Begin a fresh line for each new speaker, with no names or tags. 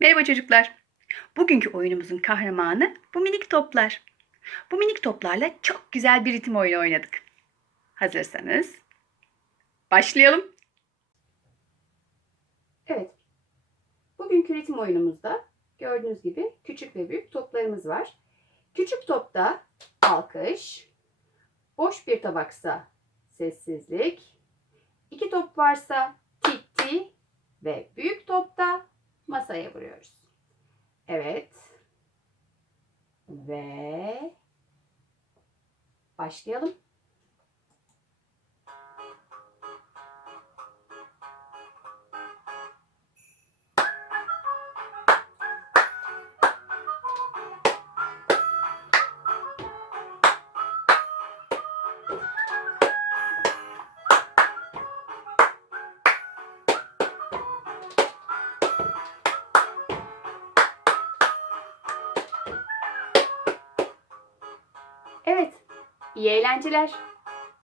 Merhaba çocuklar. Bugünkü oyunumuzun kahramanı bu minik toplar. Bu minik toplarla çok güzel bir ritim oyunu oynadık. Hazırsanız başlayalım.
Evet. Bugünkü ritim oyunumuzda gördüğünüz gibi küçük ve büyük toplarımız var. Küçük topta alkış, boş bir tabaksa sessizlik, iki top varsa titti ve büyük topta masaya vuruyoruz. Evet. Ve başlayalım. Evet. İyi eğlenceler.